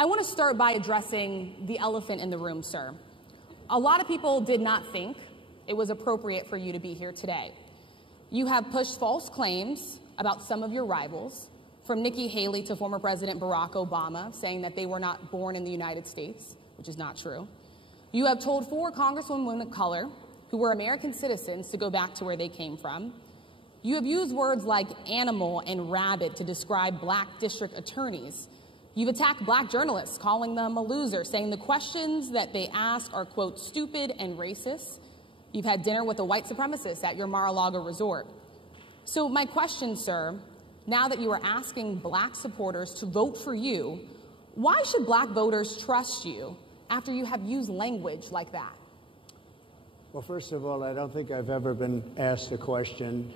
I want to start by addressing the elephant in the room, sir. A lot of people did not think it was appropriate for you to be here today. You have pushed false claims about some of your rivals, from Nikki Haley to former President Barack Obama, saying that they were not born in the United States, which is not true. You have told 4 congresswomen of color who were American citizens to go back to where they came from. You have used words like animal and rabid to describe black district attorneys. You've attacked black journalists, calling them a loser, saying the questions that they ask are, quote, stupid and racist. You've had dinner with a white supremacist at your Mar-a-Lago resort. So my question, sir, now that you are asking black supporters to vote for you, why should black voters trust you after you have used language like that? Well, first of all, I don't think I've ever been asked a question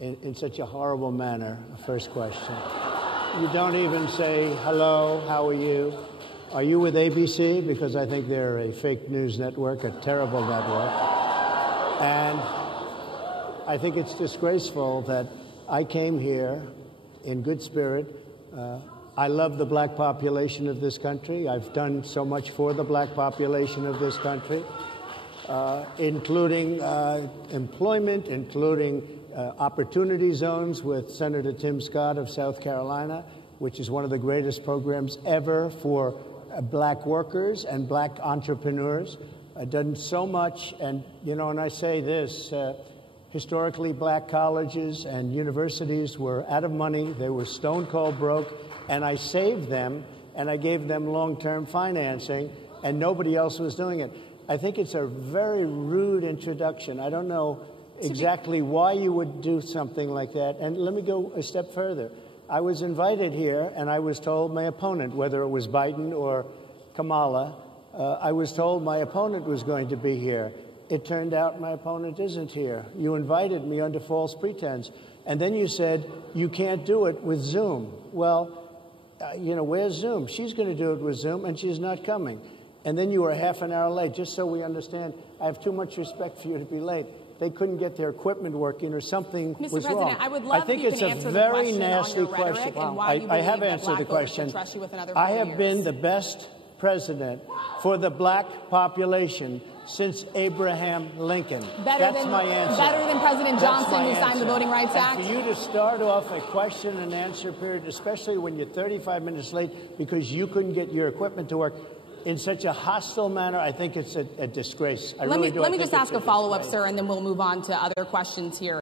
in such a horrible manner. First question. You don't even say, hello, how are you? Are you with ABC? Because I think they're a fake news network, a terrible network. And I think it's disgraceful that I came here in good spirit. I love the black population of this country. I've done so much for the black population of this country, including employment, including opportunity zones with Senator Tim Scott of South Carolina, which is one of the greatest programs ever for black workers and black entrepreneurs. I've done so much, and, you know, and I say this, historically black colleges and universities were out of money. They were stone cold broke, and I saved them, and I gave them long-term financing, and nobody else was doing it. I think it's a very rude introduction. I don't know exactly why you would do something like that. And let me go a step further. I was invited here, and I was told my opponent, whether it was Biden or Kamala, I was told my opponent was going to be here. It turned out my opponent isn't here. You invited me under false pretense. And then you said, you can't do it with Zoom. Well, you know, where's Zoom? She's going to do it with Zoom, and she's not coming. And then you were half an hour late. Just so we understand, I have too much respect for you to be late. They couldn't get their equipment working or something was wrong. Mr. President, I would love if you can answer the question on your rhetoric and why you believe that black voters should trust you with another 4 years. I have been the best president for the black population since Abraham Lincoln. That's my answer. Better than President Johnson, who signed the Voting Rights Act? And for you to start off a question and answer period, especially when you're 35 minutes late because you couldn't get your equipment to work, in such a hostile manner, I think it's a disgrace. Let me just ask a follow-up, sir, and then we'll move on to other questions here.